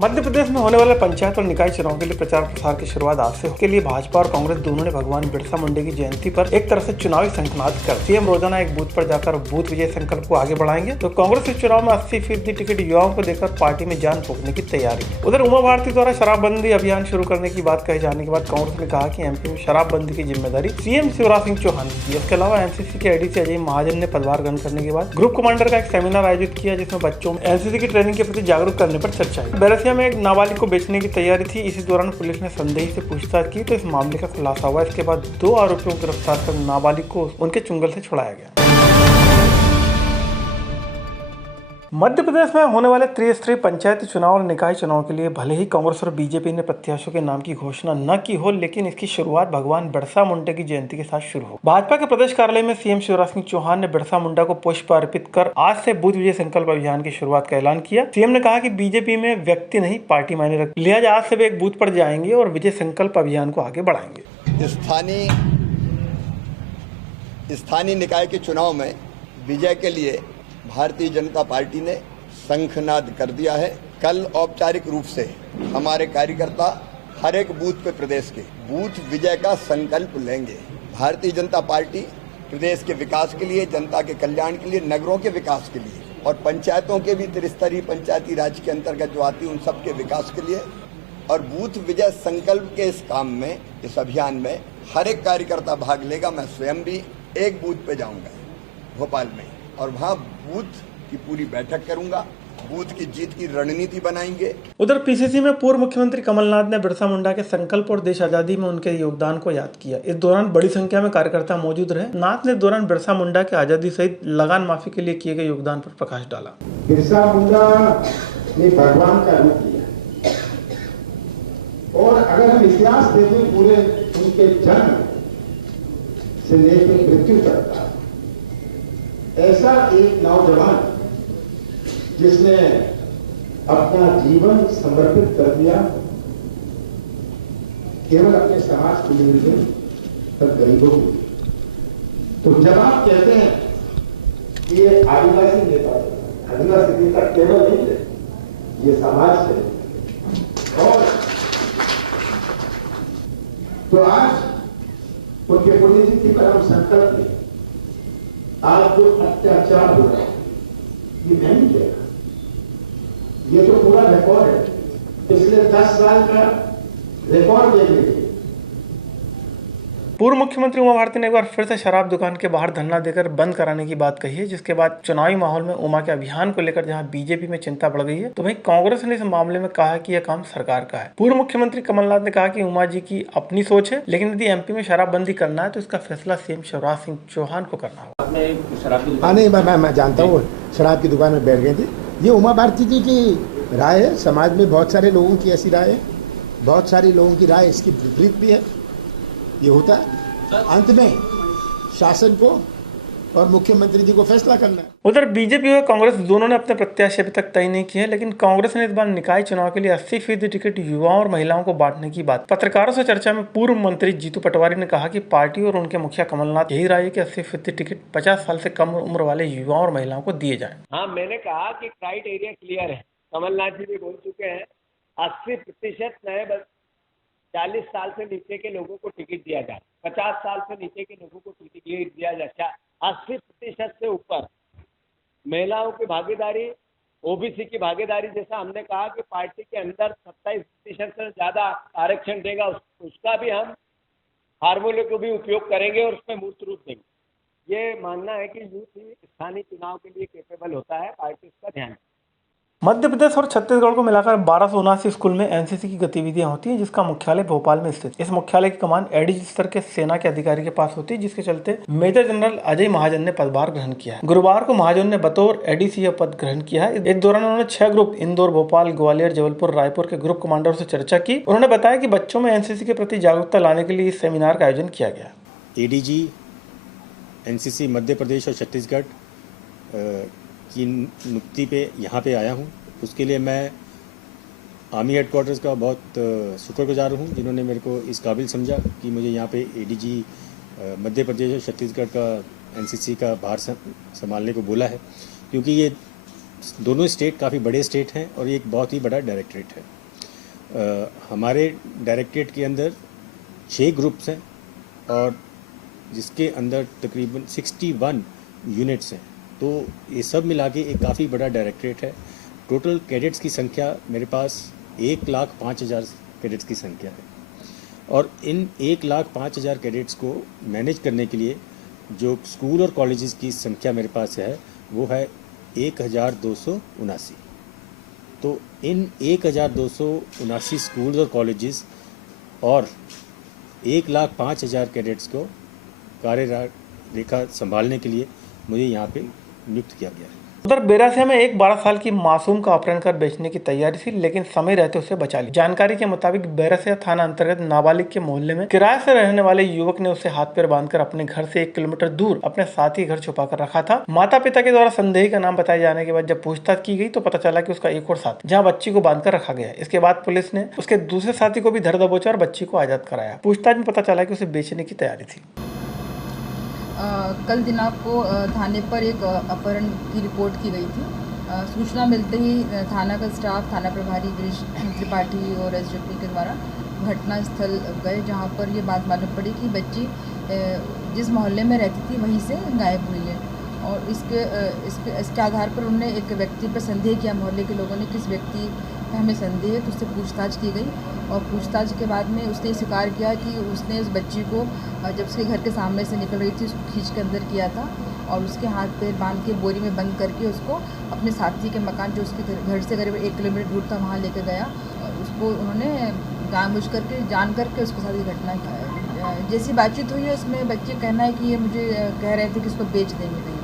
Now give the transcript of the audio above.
मध्य प्रदेश में होने वाले पंचायत और निकाय चुनाव के लिए प्रचार प्रसार की शुरुआत आज से के लिए भाजपा और कांग्रेस दोनों ने भगवान बिरसा मुंडा की जयंती पर एक तरह से चुनावी शंखनाद कर सीएम रोजाना एक बूथ पर जाकर बूथ विजय संकल्प को आगे बढ़ाएंगे। तो कांग्रेस इस चुनाव में 80% टिकट युवाओं को देकर पार्टी में जान फूंकने की तैयारी है। उधर उमा भारती द्वारा शराबबंदी अभियान शुरू करने की बात कहे जाने के बाद कांग्रेस ने कहा कि एमपी में शराबबंदी की जिम्मेदारी सीएम शिवराज सिंह चौहान की। इसके अलावा एनसीसी के एडीसी अजय महाजन ने पदभार ग्रहण करने के बाद ग्रुप कमांडर का एक सेमिनार आयोजित किया, जिसमें बच्चों में एनसीसी की ट्रेनिंग के प्रति जागरूक करने पर चर्चा हुई। बैरसिया में एक नाबालिग को बेचने की तैयारी थी। इसी दौरान पुलिस ने संदेही से पूछताछ की तो इस मामले का खुलासा हुआ। इसके बाद 2 आरोपियों को गिरफ्तार कर नाबालिग को उनके चुंगल से छुड़ाया गया। मध्य प्रदेश में होने वाले त्रिस्तरीय पंचायत चुनाव और निकाय चुनाव के लिए भले ही कांग्रेस और बीजेपी ने प्रत्याशियों के नाम की घोषणा न की हो, लेकिन इसकी शुरुआत भगवान बिरसा मुंडा की जयंती के साथ शुरू हो। भाजपा के प्रदेश कार्यालय में सीएम शिवराज सिंह चौहान ने बिरसा मुंडा को पुष्प अर्पित कर आज से बूथ विजय संकल्प अभियान की शुरुआत का ऐलान किया। सीएम ने कहा कि बीजेपी में व्यक्ति नहीं पार्टी मायने रखती, लिहाजा आज से वे एक बूथ पर जाएंगे और विजय संकल्प अभियान को आगे बढ़ाएंगे। स्थानीय निकाय के चुनाव में विजय के लिए भारतीय जनता पार्टी ने शंखनाद कर दिया है। कल औपचारिक रूप से हमारे कार्यकर्ता हर एक बूथ पे प्रदेश के बूथ विजय का संकल्प लेंगे। भारतीय जनता पार्टी प्रदेश के विकास के लिए, जनता के कल्याण के लिए, नगरों के विकास के लिए और पंचायतों के भी त्रिस्तरीय पंचायती राज के अंतर्गत जो आती है उन सब के विकास के लिए और बूथ विजय संकल्प के इस काम में, इस अभियान में हर एक कार्यकर्ता भाग लेगा। मैं स्वयं भी एक बूथ पे जाऊंगा भोपाल में और वहाँ बूथ की पूरी बैठक करूंगा, बूथ की जीत की रणनीति बनाएंगे। उधर पीसीसी में पूर्व मुख्यमंत्री कमलनाथ ने बिरसा मुंडा के संकल्प और देश आजादी में उनके योगदान को याद किया। इस दौरान बड़ी संख्या में कार्यकर्ता मौजूद रहे। नाथ ने इस दौरान बिरसा मुंडा के आजादी सहित लगान माफी के लिए किए गए योगदान पर प्रकाश डाला। बिरसा मुंडा ने भगवान का रूप लिया और अगर हम इतिहास देखें पूरे उनके जन्म से लेकर मृत्यु तक का, ऐसा एक नौजवान जिसने अपना जीवन समर्पित कर दिया केवल अपने समाज के लिए नहीं पर गरीबों के लिए। तो जब आप कहते हैं कि ये आदिवासी नेता केवल नहीं है, ये समाज से और तो आज उनके पुण्यतिथि पर हम संकल्प लें। आज जो अत्याचार हो रहा है ये मैं नहीं कह रहा, ये तो पूरा रिकॉर्ड है। पिछले 10 साल का रिकॉर्ड देख लीजिए। पूर्व मुख्यमंत्री उमा भारती ने एक बार फिर से शराब दुकान के बाहर धरना देकर बंद कराने की बात कही है, जिसके बाद चुनावी माहौल में उमा के अभियान को लेकर जहां बीजेपी में चिंता बढ़ गई है, तो वहीं कांग्रेस ने इस मामले में कहा कि यह काम सरकार का है। पूर्व मुख्यमंत्री कमलनाथ ने कहा कि उमा जी की अपनी सोच है, लेकिन यदि एमपी में शराबबंदी करना है तो इसका फैसला सीएम शिवराज सिंह चौहान को करना होगा। नहीं, मैं जानता हूँ शराब की दुकान में बैठ गए थे। ये उमा भारती जी की राय है। समाज में बहुत सारे लोगों की ऐसी राय है, बहुत सारे लोगों की राय इसकी विपरीत भी है। ये होता है, अंत में शासन को और मुख्यमंत्री जी को फैसला करना है। उधर बीजेपी और कांग्रेस दोनों ने अपने प्रत्याशी अभी तक तय नहीं किए हैं, लेकिन कांग्रेस ने इस बार निकाय चुनाव के लिए 80% टिकट युवाओं और महिलाओं को बांटने की बात। पत्रकारों से चर्चा में पूर्व मंत्री जीतू पटवारी ने कहा कि पार्टी और उनके मुखिया कमलनाथ यही राय है कि 80% टिकट 50 साल से कम उम्र वाले युवाओं और महिलाओं को दिए जाए। हाँ, मैंने कहा कि क्राइटेरिया क्लियर है। कमलनाथ जी भी बोल चुके हैं 80% नए 40 साल से नीचे के लोगों को टिकट दिया जाए, 50 साल से नीचे के लोगों को टिकट दिया जाए। 80% से ऊपर महिलाओं की भागीदारी, ओबीसी की भागीदारी, जैसा हमने कहा कि पार्टी के अंदर 27% से ज्यादा आरक्षण देगा, उसका भी हम फार्मूले को भी उपयोग करेंगे और उसमें मूर्त रूप देंगे। ये मानना है कि यूथ ही स्थानीय चुनाव के लिए कैपेबल होता है, पार्टी इसका ध्यान। मध्य प्रदेश और छत्तीसगढ़ को मिलाकर 1279 स्कूल में एनसीसी की गतिविधियां होती हैं, जिसका मुख्यालय भोपाल में स्थित। इस मुख्यालय की कमान एडीजी स्तर के सेना के अधिकारी के पास होती है, जिसके चलते मेजर जनरल अजय महाजन ने पदभार ग्रहण किया है। गुरुवार को महाजन ने बतौर एडीसी यह पद ग्रहण किया है। इस दौरान उन्होंने 6 ग्रुप इंदौर, भोपाल, ग्वालियर, जबलपुर, रायपुर के ग्रुप कमांडरों से चर्चा की। उन्होंने बताया कि बच्चों में एनसीसी के प्रति जागरूकता लाने के लिए इस सेमिनार का आयोजन किया गया। एडीजी एनसीसी मध्य प्रदेश और छत्तीसगढ़ की नियुक्ति पे यहाँ पे आया हूँ। उसके लिए मैं आर्मी हेडक्वार्टर्स का बहुत शुक्रगुजार हूँ, जिन्होंने मेरे को इस काबिल समझा कि मुझे यहाँ पे एडीजी मध्य प्रदेश और छत्तीसगढ़ का एनसीसी का भार संभालने को बोला है, क्योंकि ये दोनों स्टेट काफ़ी बड़े स्टेट हैं और ये एक बहुत ही बड़ा डायरेक्टरेट है। हमारे डायरेक्टरेट के अंदर 6 ग्रुप्स हैं और जिसके अंदर तकरीबन 61 यूनिट्स हैं। तो ये सब मिला के एक काफ़ी बड़ा डायरेक्टरेट है। टोटल कैडेट्स की संख्या मेरे पास 1,05,000 कैडेट्स की संख्या है और इन 1,05,000 कैडेट्स को मैनेज करने के लिए जो स्कूल और कॉलेजेस की संख्या मेरे पास है वो है 1,279। तो इन 1,279 स्कूल्स और कॉलेजेस और 1,05,000 कैडेट्स को कार्यरेखा संभालने के लिए मुझे यहाँ पे नियुक्त किया गया है। उधर बेरासिया में एक 12 साल की मासूम का अपहरण कर बेचने की तैयारी थी, लेकिन समय रहते उसे बचा ली। जानकारी के मुताबिक बेरासिया थाना अंतर्गत नाबालिग के मोहल्ले में किराए से रहने वाले युवक ने उसे हाथ पैर बांधकर अपने घर से 1 किलोमीटर दूर अपने साथी घर छुपा कर रखा था। माता पिता के द्वारा संदेही का नाम बताए जाने के बाद जब पूछताछ की गई तो पता चला कि उसका एक और साथी जहाँ बच्ची को बांधकर रखा गया। इसके बाद पुलिस ने उसके दूसरे साथी को भी धर दबोचा और बच्ची को आजाद कराया। पूछताछ में पता चला कि उसे बेचने की तैयारी थी। कल दिनांक को थाने पर एक अपहरण की रिपोर्ट की गई थी। सूचना मिलते ही थाना का स्टाफ, थाना प्रभारी गिरीश त्रिपाठी और एसडीपी के द्वारा घटना स्थल गए, जहां पर ये बात मालूम पड़ी कि बच्ची जिस मोहल्ले में रहती थी वहीं से गायब हुई है। और इसके आधार पर उन्होंने एक व्यक्ति पर संदेह किया, मोहल्ले के लोगों ने किस व्यक्ति पर हमें संदेह है, तो उससे पूछताछ की गई और पूछताछ के बाद में उसने स्वीकार किया कि उसने उस बच्ची को जब उसके घर के सामने से निकल रही थी उसको खींच के अंदर किया था और उसके हाथ पैर बांध के बोरी में बंद करके उसको अपने साथी के मकान जो उसके घर से करीब 1 किलोमीटर दूर था वहाँ लेकर गया और उसको उन्होंने जानबूझ करके जान करके उसके साथ ये घटना की। जैसी बातचीत हुई है उसमें बच्चे कहना है कि ये मुझे कह रहे थे कि इसको बेच देंगे कहीं।